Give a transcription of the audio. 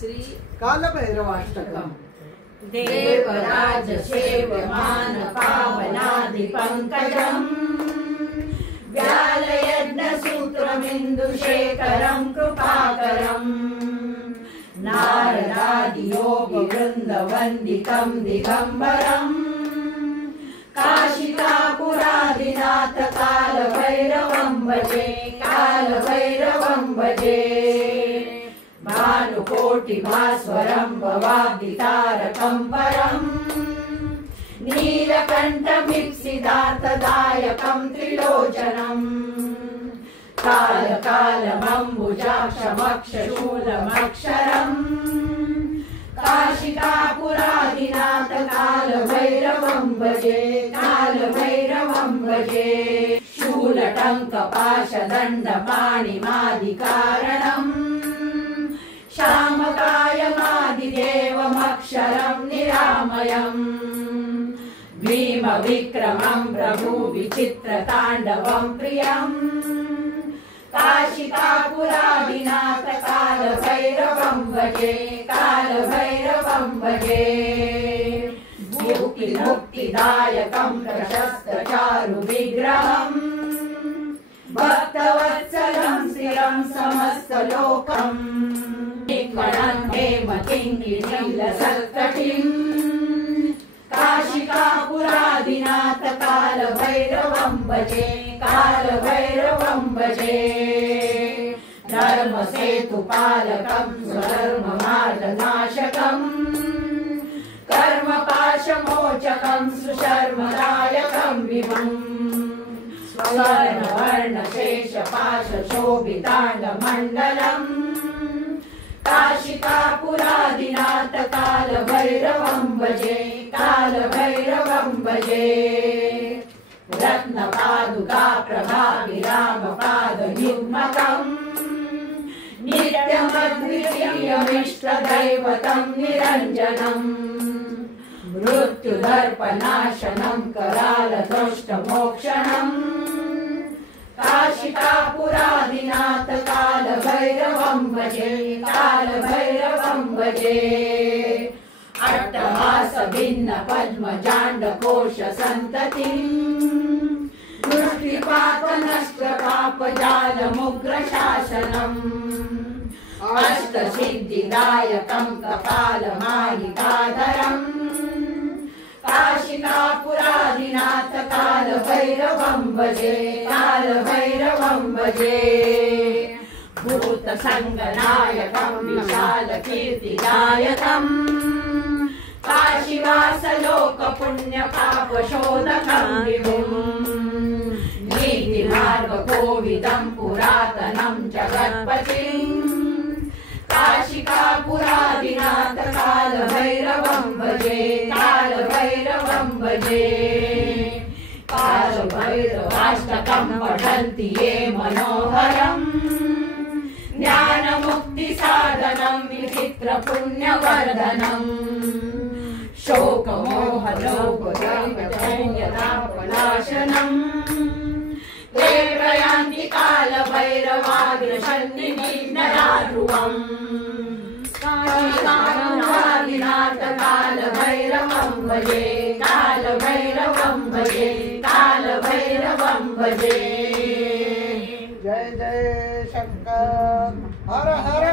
श्री कालभैरवाष्टकम्। देवराज सेव्यमान पावनादिपङ्कजम् व्यालयज्ञसूत्रमिन्दुशेखरं कृपाकरम् नारदादियोगिवृन्दवन्दितं दिगम्बरम् काशिकापुरादिनाथ कालभैरवं भजे कालभैरवं भजे भानुकोटिभास्वरं भवाब्दितारकं परम् नीलकण्ठमीप्सितार्थदायकं त्रिलोचनम् कालकालमम्बुजाक्षमक्षशूलमक्षरम् काशिकापुरादिनाथ कालभैरवं भजे कालभैरवं भजे शूलटङ्कपाशदण्डपाणिमादिकारणम् श्यामकायमादिदेवमक्षरं निरामयम् भीमविक्रमं प्रभु विचित्रताण्डवं प्रियम् काशिकापुरादिनाथ कालभैरवं भजे कालभैरवं भजे मुक्तिदायकं प्रशस्तचारुविग्रहम् भक्तवत्सलं स्थिरं समस्तलोकम् हेमकिङ्किणीलसत्कटिम् काशिकापुरादिनाथ कालभैरवं भजे कालभैरवं भजे धर्मसेतुपालकं स्वधर्ममार्गनाशकम् कर्मपाशमोचकं सुशर्मदायकं विभुम् स्वर्णवर्णशेषपाशशोभिताण्डमण्डलम् काशिकापुरादिनाथ कालभैरवं भजे कालभैरवं भजे रत्नपादुका प्रभाविरामपादयुग्मकम् नित्यमद्वितीयमिष्टदैवतं निरञ्जनम् मृत्युदर्पनाशनं करालदृष्टमोक्षणम् काशिकापुरादिनाथ कालभैरवं भजे कालभैरवं भजे अट्टहासभिन्न पद्मजाण्डकोशसन्ततिम् दृष्टिपातनष्टपापजालमुग्रशासनम् अष्टसिद्धिदायकं कपालमालिकाधरम् काशिकापुरादिनाथ कालभैरवं भजे कालभैरवं भजे भूतसङ्गनायकं विशालकीर्तिदायकम् काशीवासलोकपुण्यपापशोधकं विभुम् नीतिमार्गकोविदं पुरातनं जगत्पतिम् काशिकापुरादिनाथ कालभैरवं भजे कालभैरवं भजे कालभैरवाष्टकं पठन्ति ये मनोहरम् ज्ञानमुक्तिसाधनं विचित्रपुण्यवर्धनम् शोकमोहलोकदैवदैन्यतापनाशनम् ते प्रयान्ति कालभैरवाग्रसन्निधिनराध्रुवम् काशिकापुरादिनाथ कालभैरवं भजे कालभैरवं भजे कालभैरवं भजे। जय जय शंकर हर हर